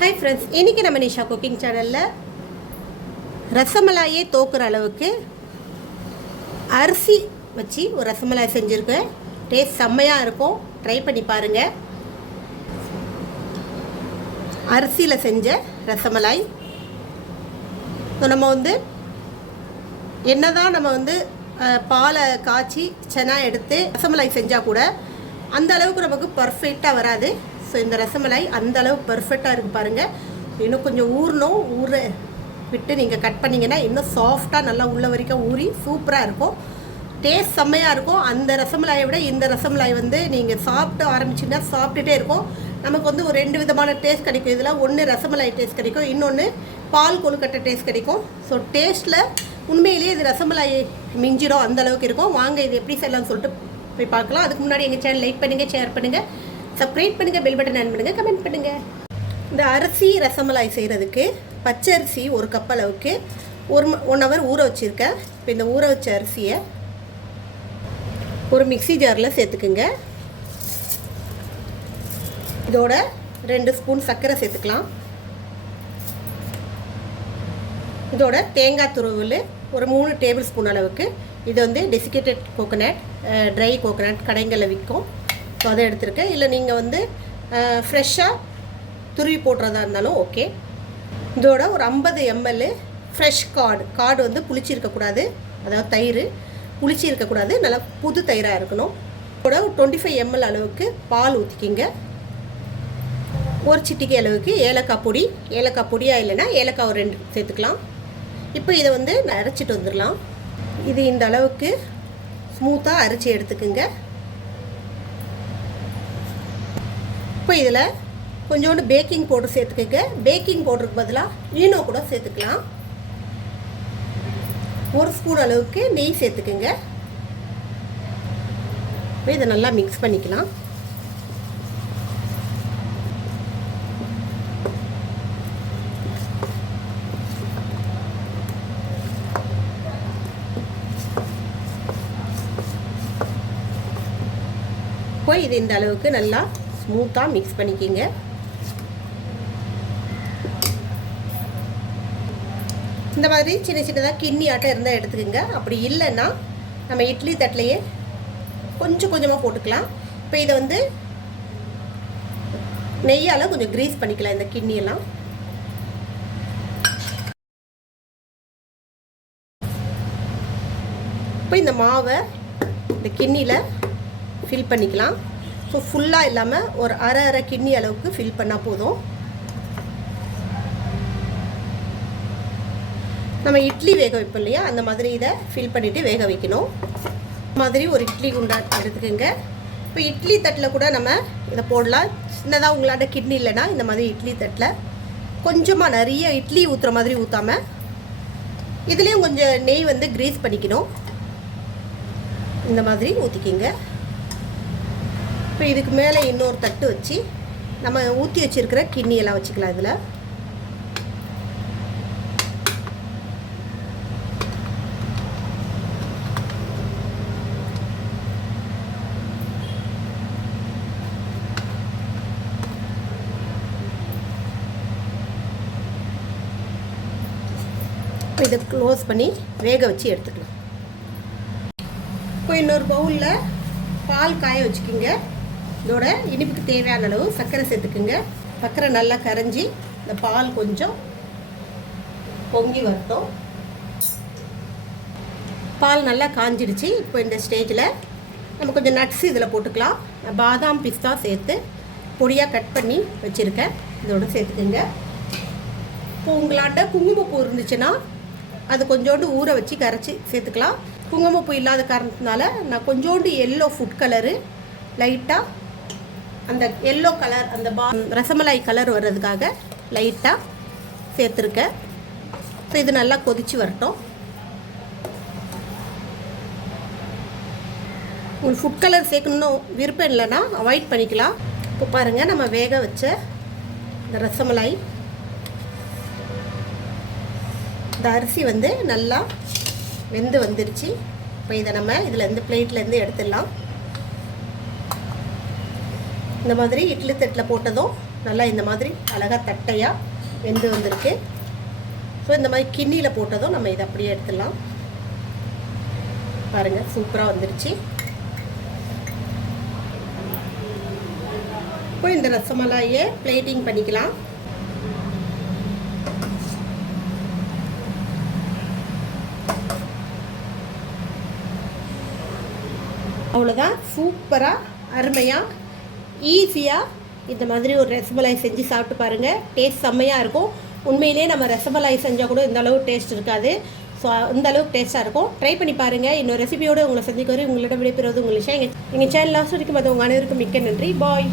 Hi friends, இன்றைக்கி நம்ம Nisha cooking சேனலில் ரசமலாயே தோக்குற அளவுக்கு அரிசி வச்சு ஒரு ரசமலாய் செஞ்சுருக்கேன். டேஸ்ட் செம்மையாக இருக்கும், ட்ரை பண்ணி பாருங்கள். அரிசியில் செஞ்ச ரசமலாய். நம்ம என்னதான் நம்ம பாலை காய்ச்சி சென்னா எடுத்து ரசமலாய் செஞ்சால் கூட அந்த அளவுக்கு நமக்கு பர்ஃபெக்டாக வராது. ஸோ இந்த ரசமலாய் அந்த அளவுக்கு பர்ஃபெக்டாக இருக்குது பாருங்கள். இன்னும் கொஞ்சம் ஊற விட்டு நீங்கள் கட் பண்ணிங்கன்னா இன்னும் சாஃப்டாக நல்லா உள்ள வரைக்கும் ஊறி சூப்பராக இருக்கும். டேஸ்ட் செம்மையாக இருக்கும். அந்த ரசமலாயை விட இந்த ரசமலாய் நீங்கள் சாப்பிட்டு ஆரம்பிச்சிங்கன்னா சாப்பிட்டுட்டே இருக்கும். நமக்கு ஒரு 2 விதமான டேஸ்ட் கிடைக்கும். இதில் ஒன்று ரசமலாய் டேஸ்ட் கிடைக்கும், இன்னொன்று பால் கொழுக்கட்டை டேஸ்ட் கிடைக்கும். ஸோ டேஸ்ட்டில் உண்மையிலேயே இது ரசமலாய் மிஞ்சிடும், அந்தளவுக்கு இருக்கும். வாங்க இது எப்படி செய்யலாம்னு சொல்லிட்டு போய் பார்க்கலாம். அதுக்கு முன்னாடி எங்கள் சேனல் லைக் பண்ணுங்கள், ஷேர் பண்ணுங்கள், சப்ஸ்கிரைப் பண்ணுங்கள், பெல் பட்டன் ஆன் பண்ணுங்கள், கமெண்ட் பண்ணுங்கள். இந்த அரிசி ரசமலாய் செய்கிறதுக்கு பச்சை அரிசி 1 கப் அளவுக்கு 1 ஹவர் ஊற வச்சுருக்கேன். இப்போ இந்த ஊற வச்ச அரிசியை ஒரு மிக்ஸி ஜாரில் சேர்த்துக்குங்க. இதோட 2 ஸ்பூன் சர்க்கரை சேர்த்துக்கலாம். இதோட தேங்காய் துருவல் ஒரு 3 டேபிள் ஸ்பூன் அளவுக்கு. இது டெசிகேட்டட் கோகோனட், ட்ரை கோகோனட் கடைங்களில் விற்கும். ஸோ அதை எடுத்துருக்கேன். இல்லை நீங்கள் ஃப்ரெஷ்ஷாக துருவி போடுறதா இருந்தாலும் ஓகே. இதோட ஒரு 50 ml ஃப்ரெஷ் கார்டு புளிச்சிருக்கக்கூடாது, அதாவது தயிர் புளிச்சி இருக்கக்கூடாது, நல்லா புது தயிராக இருக்கணும். இதோட 25 ml அளவுக்கு பால் ஊற்றிக்கிங்க. ஒரு சிட்டிகை அளவுக்கு ஏலக்காய் பொடியாக இல்லைன்னா ஏலக்காய் ஒரு 2 சேர்த்துக்கலாம். இப்போ இதை அரைச்சிட்டு வந்துடலாம். இது இந்த அளவுக்கு ஸ்மூத்தாக அரைச்சி எடுத்துக்குங்க. இப்போ இதில் கொஞ்சோண்டு பேக்கிங் பவுடர் சேர்த்துக்கங்க. பேக்கிங் பவுடருக்கு பதிலாக ஈனோ கூட சேர்த்துக்கலாம். 1 ஸ்பூன் அளவுக்கு நெய் சேர்த்துக்குங்க. இப்போ இதை நல்லா மிக்ஸ் பண்ணிக்கலாம். இப்போ இது இந்த அளவுக்கு நல்லா ஸ்மூத்தாக மிக்ஸ் பண்ணிக்கிங்க. இந்த மாதிரி சின்ன சின்னதாக கிண்ணி ஆட்டம் இருந்தால் எடுத்துக்கோங்க. அப்படி இல்லைன்னா நம்ம இட்லி தட்டிலையே கொஞ்சம் கொஞ்சமாக போட்டுக்கலாம். இப்போ இதை நெய்யால் கொஞ்சம் கிரீஸ் பண்ணிக்கலாம் இந்த கிண்ணியெல்லாம். இப்போ இந்த மாவை இந்த கிண்ணியில் ஃபில் பண்ணிக்கலாம். ஸோ ஃபுல்லாக இல்லாமல் ஒரு அரை கிண்ணி அளவுக்கு ஃபில் பண்ணால் போதும். நம்ம இட்லி வேக வைப்போம் இல்லையா, அந்த மாதிரி இதை ஃபில் பண்ணிவிட்டு வேக வைக்கணும். இந்த மாதிரி ஒரு இட்லி குண்டா எடுத்துக்கோங்க. இப்போ இட்லி தட்டில் கூட நம்ம இதை போடலாம். சின்னதாக உங்களாட்ட கிட்னி இல்லைன்னா இந்த மாதிரி இட்லி தட்டில் கொஞ்சமாக நிறைய இட்லி ஊற்றுற மாதிரி ஊற்றாமல் இதுலேயும் கொஞ்சம் நெய் கிரீஸ் பண்ணிக்கணும். இந்த மாதிரி ஊற்றிக்கிங்க. இப்போ இதுக்கு மேலே இன்னொரு தட்டு வச்சு நம்ம ஊற்றி வச்சுருக்கிற கிண்ணியெல்லாம் வச்சுக்கலாம். இதில் இதை க்ளோஸ் பண்ணி வேக வச்சு எடுத்துக்கலாம். இப்போ இன்னொரு பவுலில் பால் காய வச்சுக்கிங்க. இதோட இனிப்புக்கு தேவையான அளவு சர்க்கரை சேர்த்துக்குங்க. சர்க்கரை நல்லா கரைஞ்சி இந்த பால் கொஞ்சம் பொங்கி வரட்டும். பால் நல்லா காஞ்சிடுச்சு. இப்போ இந்த ஸ்டேஜில் நம்ம கொஞ்சம் நட்ஸ் இதில் போட்டுக்கலாம். பாதாம் பிஸ்தா சேர்த்து பொடியாக கட் பண்ணி வச்சுருக்கேன், இதோட சேர்த்துக்குங்க. இப்போ உங்களாட்ட குங்குமப்பூ இருந்துச்சுன்னா அது கொஞ்சோண்டு ஊற வச்சு கரைச்சி சேர்த்துக்கலாம். குங்குமப்பூ இல்லாத காரணத்தினால நான் கொஞ்சோண்டு எல்லோ ஃபுட் கலரு லைட்டாக அந்த எல்லோ கலர் அந்த ரசமலாய் கலர் வர்றதுக்காக லைட்டாக சேர்த்துருக்கேன். ஸோ இது நல்லா கொதித்து வரட்டும். உங்களுக்கு ஃபுட் கலர் சேர்க்கணுன்னு விருப்பம் இல்லைன்னா அவாய்ட் பண்ணிக்கலாம். இப்போ பாருங்கள், நம்ம வேக வச்ச இந்த ரசமலாய் இந்த அரிசி நல்லா வெந்து வந்துருச்சு. இப்போ இதை நம்ம இதில் பிளேட்லேருந்து எடுத்துடலாம். இந்த மாதிரி இட்லி தட்டில் போட்டதும் நல்லா இந்த மாதிரி அழகாக தட்டையாக வெந்து வந்திருக்கு. ஸோ இந்த மாதிரி கிண்ணியில் போட்டதும் நம்ம இதை அப்படியே எடுத்துடலாம். பாருங்கள் சூப்பராக வந்துருச்சு. இப்போ இந்த ரசமலாயை பிளேட்டிங் பண்ணிக்கலாம். அவ்வளோதான். சூப்பராக அருமையாக ஈஸியாக இந்த மாதிரி ஒரு ரசமலாய் செஞ்சு சாப்பிட்டு பாருங்கள். டேஸ்ட் செம்மையாக இருக்கும். உண்மையிலே நம்ம ரசமலாய் செஞ்சால் கூட இந்த அளவு டேஸ்ட் இருக்காது. ஸோ இந்த அளவுக்கு டேஸ்ட்டாக இருக்கும். ட்ரை பண்ணி பாருங்கள். இன்னொரு ரெசிபியோடு உங்களை சந்திக்க வரை உங்களிடம் விடைபெறுவது உங்கள் விஷயம். எங்கள் சேனல் லாஸ்ட் வரைக்கும் அது உங்கள் அனைவருக்கும் மிக்க நன்றி. பாய்.